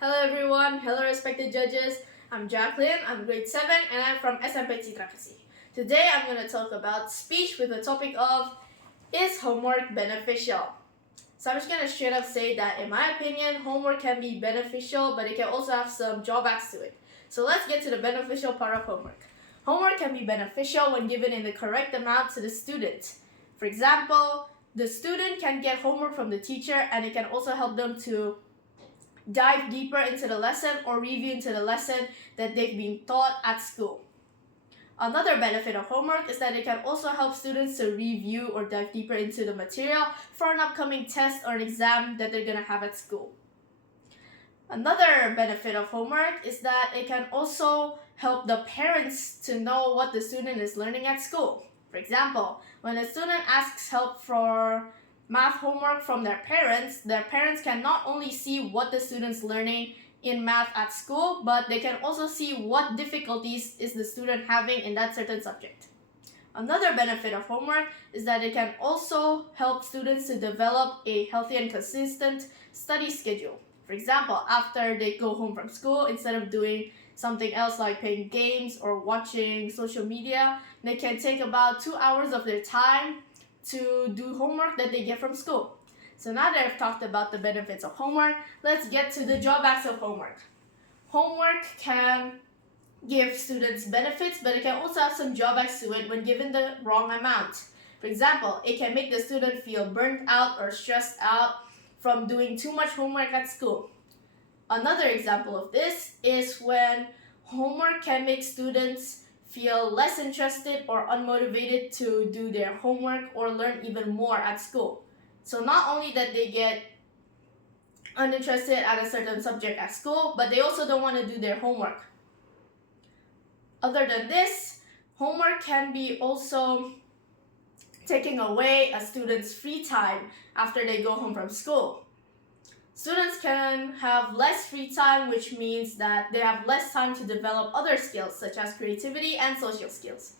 Hello everyone, hello respected judges. I'm Jacquelyn, I'm grade 7 and I'm from SMP Citrakasih. Today I'm going to talk about speech with the topic of, is homework beneficial? So I'm just going to straight up say that in my opinion, homework can be beneficial, but it can also have some drawbacks to it. So let's get to the beneficial part of homework. Homework can be beneficial when given in the correct amount to the student. For example, the student can get homework from the teacher and it can also help them to dive deeper into the lesson or review into the lesson that they've been taught at school. Another benefit of homework is that it can also help students to review or dive deeper into the material for an upcoming test or an exam that they're going to have at school. Another benefit of homework is that it can also help the parents to know what the student is learning at school. For example, when a student asks help for math homework from their parents can not only see what the student's learning in math at school, but they can also see what difficulties is the student having in that certain subject. Another benefit of homework is that it can also help students to develop a healthy and consistent study schedule. For example, after they go home from school, instead of doing something else like playing games or watching social media, they can take about 2 hours of their time to do homework that they get from school. So now that I've talked about the benefits of homework, let's get to the drawbacks of homework. Homework can give students benefits, but it can also have some drawbacks to it when given the wrong amount. For example, it can make the student feel burnt out or stressed out from doing too much homework at school. Another example of this is when homework can make students feel less interested or unmotivated to do their homework or learn even more at school. So not only that they get uninterested at a certain subject at school, but they also don't want to do their homework. Other than this, homework can be also taking away a student's free time after they go home from school. Students can have less free time, which means that they have less time to develop other skills such as creativity and social skills.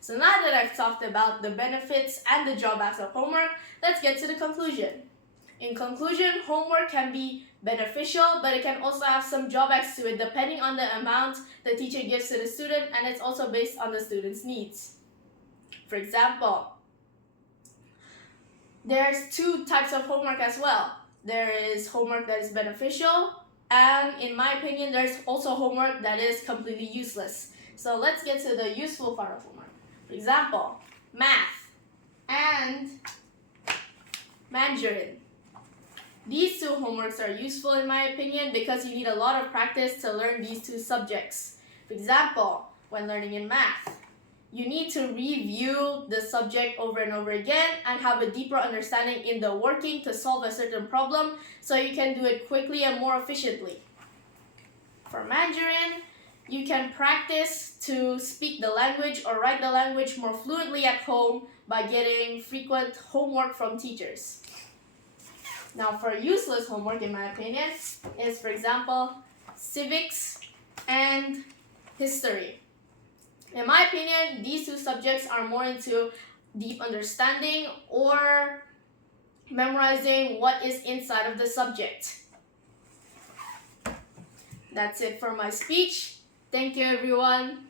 So now that I've talked about the benefits and the drawbacks of homework, let's get to the conclusion. In conclusion, homework can be beneficial, but it can also have some drawbacks to it depending on the amount the teacher gives to the student, and it's also based on the student's needs. For example, there's two types of homework as well. There is homework that is beneficial, and in my opinion, there's also homework that is completely useless. So let's get to the useful part of homework. For example, math and Mandarin. These two homeworks are useful in my opinion because you need a lot of practice to learn these two subjects. For example, when learning in math, you need to review the subject over and over again and have a deeper understanding in the working to solve a certain problem so you can do it quickly and more efficiently. For Mandarin, you can practice to speak the language or write the language more fluently at home by getting frequent homework from teachers. Now for useless homework, in my opinion, is for example, civics and history. In my opinion, these two subjects are more into deep understanding or memorizing what is inside of the subject. That's it for my speech. Thank you, everyone.